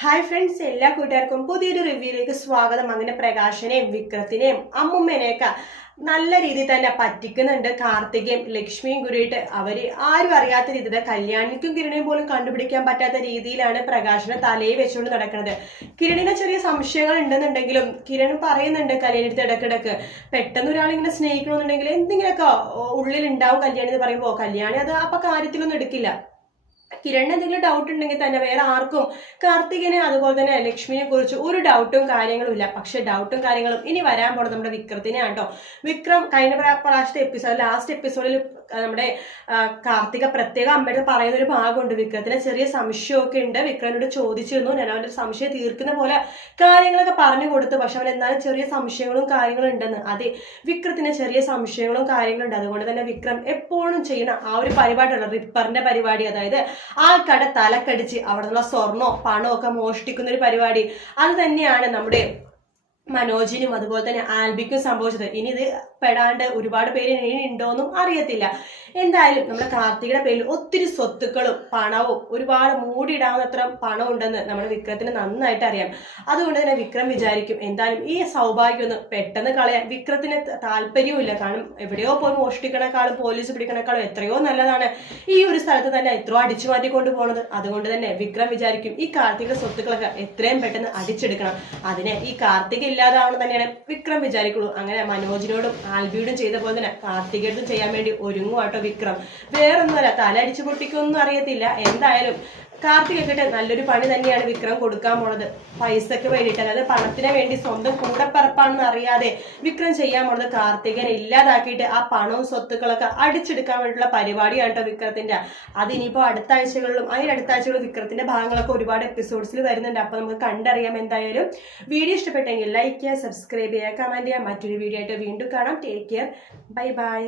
Hi friends എല്ലാ കൂട്ടുകാർക്കും പുതിയൊരു റിവ്യൂയിലേക്ക് സ്വാഗതം. അങ്ങനെ പ്രകാശനെയും വിക്രത്തിനെയും അമ്മുമ്മേനെയൊക്കെ നല്ല രീതിയിൽ തന്നെ പറ്റിക്കുന്നുണ്ട്. കാർത്തികയും ലക്ഷ്മിയും കൂടിയിട്ട് അവർ ആരും അറിയാത്ത രീതിയിൽ കല്യാണിക്കും കിരണിനും പോലും കണ്ടുപിടിക്കാൻ പറ്റാത്ത രീതിയിലാണ് പ്രകാശനെ തലയിൽ വെച്ചുകൊണ്ട് നടക്കുന്നത്. കിരണിന് ചെറിയ സംശയങ്ങൾ ഉണ്ടെന്നുണ്ടെങ്കിലും കിരൺ പറയുന്നുണ്ട് കല്യാണിടുത്ത് ഇടക്കിടക്ക് പെട്ടെന്ന് ഒരാളിങ്ങനെ സ്നേഹിക്കണമെന്നുണ്ടെങ്കിൽ എന്തെങ്കിലുമൊക്കെ ഉള്ളിൽ ഉണ്ടാവും കല്യാണി എന്ന് പറയുമ്പോൾ കല്യാണി അത് അപ്പൊ കാര്യത്തിലൊന്നും എടുക്കില്ല. കിരണിന് എന്തെങ്കിലും ഡൗട്ട് ഉണ്ടെങ്കിൽ തന്നെ വേറെ ആർക്കും കാർത്തികനെ അതുപോലെ തന്നെ ലക്ഷ്മിയെ കുറിച്ച് ഒരു ഡൗട്ടും കാര്യങ്ങളും ഇല്ല. പക്ഷെ ഡൗട്ടും കാര്യങ്ങളും ഇനി വരാൻ പോണത് നമ്മുടെ വിക്രത്തിനെ ആട്ടോ വിക്രം കഴിഞ്ഞ പ്രാവശ്യത്തെ എപ്പിസോഡ് ലാസ്റ്റ് എപ്പിസോഡിൽ നമ്മുടെ കാർത്തിക പ്രത്യേക അമ്മയുടെ പറയുന്ന ഒരു ഭാഗമുണ്ട്. വിക്രത്തിന് ചെറിയ സംശയമൊക്കെ ഉണ്ട്. വിക്രമിനോട് ചോദിച്ചിരുന്നു. ഞാൻ അവന്റെ സംശയം തീർക്കുന്ന പോലെ കാര്യങ്ങളൊക്കെ പറഞ്ഞു കൊടുത്തു. പക്ഷെ അവൻ എന്നാലും ചെറിയ സംശയങ്ങളും കാര്യങ്ങളും ഉണ്ടെന്ന്. അതെ വിക്രത്തിന് ചെറിയ സംശയങ്ങളും കാര്യങ്ങളും ഉണ്ട്. അതുകൊണ്ട് തന്നെ വിക്രം എപ്പോഴും ചെയ്യുന്ന ആ ഒരു പരിപാടിയുള്ള റിപ്പറിന്റെ പരിപാടി. അതായത് ആൾക്കാരുടെ തലക്കടിച്ച് അവിടെ നിന്നുള്ള സ്വർണോ പണമോ ഒക്കെ മോഷ്ടിക്കുന്ന ഒരു പരിപാടി. അത് തന്നെയാണ് നമ്മുടെ മനോജിനും അതുപോലെ തന്നെ ആൽബിക്കും സംഭവിച്ചത്. ഇനി ഇത് പെടാണ്ട് ഒരുപാട് പേര് ഇനി ഉണ്ടോന്നും അറിയത്തില്ല. എന്തായാലും നമ്മുടെ കാർത്തികയുടെ പേരിൽ ഒത്തിരി സ്വത്തുക്കളും പണവും ഒരുപാട് മൂടിയിടാവുന്നത്ര പണം ഉണ്ടെന്ന് നമ്മുടെ വിക്രത്തിന് നന്നായിട്ട് അറിയാം. അതുകൊണ്ട് തന്നെ വിക്രം വിചാരിക്കും എന്തായാലും ഈ സൗഭാഗ്യം ഒന്ന് പെട്ടെന്ന് കളയാൻ വിക്രത്തിന് താല്പര്യവും താല്പര്യവുമില്ല. കാരണം എവിടെയോ പോയി മോഷ്ടിക്കണേക്കാളും പോലീസ് പിടിക്കണേക്കാളും എത്രയോ നല്ലതാണ് ഈ ഒരു സ്ഥലത്ത് തന്നെ എത്രയോ അടിച്ചു മാറ്റിക്കൊണ്ട് പോണത് അതുകൊണ്ട് തന്നെ വിക്രം വിചാരിക്കും ഈ കാർത്തിക സ്വത്തുക്കളൊക്കെ എത്രയും പെട്ടെന്ന് അടിച്ചെടുക്കണം. അതിനെ ഈ കാർത്തിക ഇല്ലാതാവണം തന്നെയാണ്. വിക്രം വിചാരിക്കുള്ളൂ. അങ്ങനെ മനോജിനോടും ആൽബിയോടും ചെയ്ത പോലെ തന്നെ കാർത്തികയോടും ചെയ്യാൻ വേണ്ടി ഒരുങ്ങുവാട്ടോ വിക്രം. വേറൊന്നുമല്ല തല അടിച്ചു പൊട്ടിക്കൊന്നും അറിയത്തില്ല. എന്തായാലും കാർത്തികക്കിട്ട് നല്ലൊരു പണി തന്നെയാണ് വിക്രം കൊടുക്കാൻ പോണത്. പൈസക്ക് വേണ്ടിയിട്ട് അതായത് പണത്തിന് വേണ്ടി സ്വന്തം കൂടപ്പറപ്പാണെന്ന് അറിയാതെ വിക്രം ചെയ്യാൻ പോണത് കാർത്തികനെ ഇല്ലാതാക്കിയിട്ട് ആ പണവും സ്വത്തുക്കളൊക്കെ അടിച്ചെടുക്കാൻ വേണ്ടിയിട്ടുള്ള പരിപാടിയാണ് കേട്ടോ വിക്രത്തിന്റെ. അതിനിപ്പോ അടുത്ത ആഴ്ചകളിലും അതിന് അടുത്ത ആഴ്ചകളിലും വിക്രത്തിന്റെ ഭാഗങ്ങളൊക്കെ ഒരുപാട് എപ്പിസോഡ്സിൽ വരുന്നുണ്ട്. അപ്പൊ നമുക്ക് കണ്ടറിയാം എന്തായാലും. വീഡിയോ ഇഷ്ടപ്പെട്ടെങ്കിൽ ലൈക്ക് ചെയ്യുക സബ്സ്ക്രൈബ് ചെയ്യുക കമന്റ് ചെയ്യുക. മറ്റൊരു വീഡിയോ ആയിട്ട് വീണ്ടും കാണാം. Take care bye bye